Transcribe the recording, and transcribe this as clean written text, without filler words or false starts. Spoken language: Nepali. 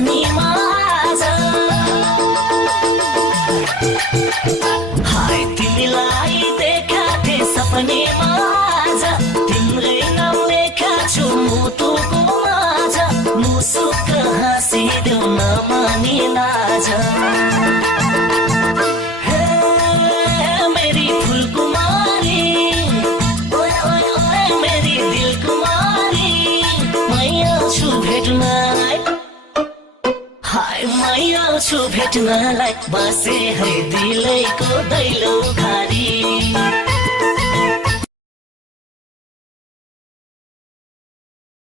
सपनीमा आज हाय तिमीलाई देखा थिए सपनीमा आज तिम्रै नाम लेखा छु मुटुको माझ मुसुक हाँसिदेऊ नमानी लाज मेरी फुलकुमारी ओए ओए ओए मेरी दिलकुमारी मै आउँछु भेट्नलाई हाय मै आउँछु भेट्नलाई बसे है दिलैको दैलो घारी